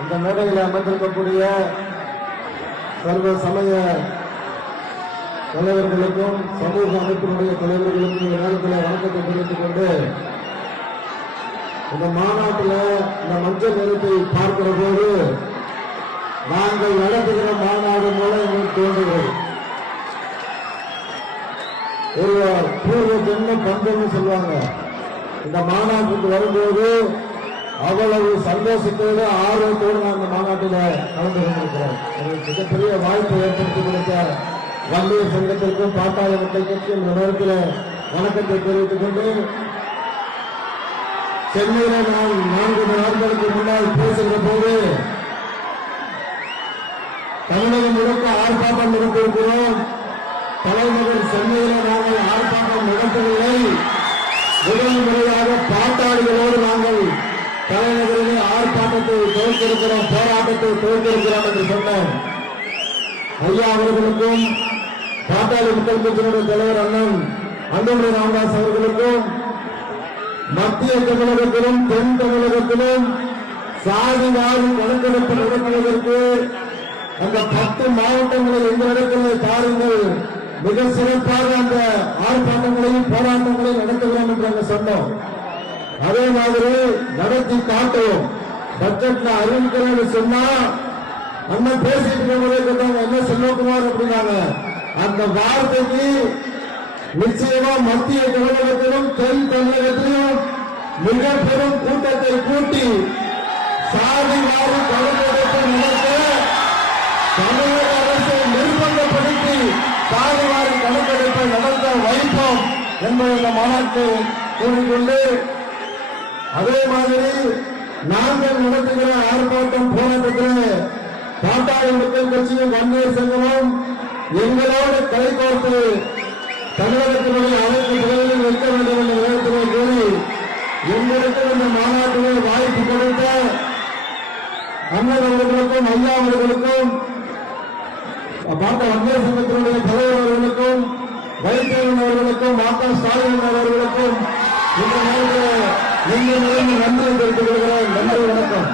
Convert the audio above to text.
இந்த மேடையில் அமர்ந்திருக்கக்கூடிய சர்வ சமய தலைவர்களுக்கும் சமூக அமைப்பினுடைய தலைவர்களுக்கும் இந்த நேரத்தில் வணக்கத்தை தெரிவித்துக் கொண்டு இந்த மாநாட்டில் இந்த மஞ்சள் நிறத்தை பார்க்கிற போது நாங்கள் நடத்துகிற மாநாடு மூலம் எங்களுக்கு தோன்றுகிறது. ஒரு பூர்வ ஜென்ம பந்தம்னு சொல்லுவாங்க. இந்த மாநாட்டுக்கு வரும்போது அவ்வளவு சந்தோஷத்தோடு ஆர்வத்தோடு நான் இந்த மாநாட்டில் கலந்து கொண்டிருக்கிறோம். மிகப்பெரிய வாய்ப்பை ஏற்படுத்தி கொடுத்த வன்னியர் சங்கத்திற்கும் பாட்டாளி மக்கள் கட்சி இந்த நேரத்தில் வணக்கத்தை தெரிவித்துக் கொண்டு சென்னையில் நான் 4 நாட்களுக்கு முன்னால் பேசுகிற போது தமிழகம் முழுக்க ஆர்ப்பாட்டம் நடத்திருக்கிறோம். தலைநகர் சென்னையில் நாங்கள் ஆர்ப்பாட்டம் நடத்தவில்லை. முதல் முறையாக பாட்டாளிகளோடு நாங்கள் தலைநகரிலே ஆர்ப்பாட்டத்தை துவக்கியிருக்கிறோம், போராட்டத்தை துவக்கியிருக்கிறோம் என்று சொன்னோம். ஐயா அவர்களுக்கும் பாட்டாளி மக்கள் கட்சியினுடைய தலைவர் அண்ணன் அன்புமணி ராமதாஸ் அவர்களுக்கும் மத்திய தமிழகத்திலும் தென் தமிழகத்திலும் சாதிவாரி கணக்கெடுப்பு நடத்துவதற்கு அந்த 10 மாவட்டங்களில் எந்த இடத்திலே பாருங்கள், மிக சிறப்பாக அந்த ஆர்ப்பாட்டங்களையும் போராட்டங்களையும் நடத்துகிறோம் என்று நாங்கள் சொன்னோம். அதே மாதிரி நடத்தி காட்டுவோம். பட்ஜெட்ல அறிவிக்கிறேன்னு சொன்னா அண்ணன் பேசிட்டு கேட்டாங்க, என்ன செல்வகுமார் அப்படின்னாங்க. அந்த வார்த்தைக்கு நிச்சயமா மத்திய தமிழகத்திலும் தென் தமிழகத்திலும் மிக பெரும் கூட்டத்தை கூட்டி சாதி வாரி கணக்கெடுப்பு நடத்த தமிழக அரசை நிர்பந்தப்படுத்தி சாதி வாரி கணக்கெடுப்பை நடத்த வைப்போம் என்பதை இந்த மாநாட்டை கூறிக்கொண்டு, அதே மாதிரி நாங்கள் நடத்துகிற ஆர்ப்பாட்டம் போராட்டத்தில் பாட்டாளி மக்கள் கட்சியும் வன்னியர் சங்கமும் எங்களோடு கைகோர்த்து தமிழகத்தினுடைய அனைத்து பகுதிகளில் வைக்க வேண்டும் என்ற நேரத்திலே கூறி எங்களுக்கு இந்த மாநாட்டிலே வாய்ப்பு கொடுத்த அண்ணன் அவர்களுக்கும் ஐயா அவர்களுக்கும் வன்னியர் சங்கத்தினுடைய தலைவர் அவர்களுக்கும் வைத்தியன் அவர்களுக்கும் ஸ்டாலின் அவர்களுக்கும் இந்த நேரத்தில் நன்றி தெரிவித்துக் கொள்கிறேன். நன்றி, வணக்கம்.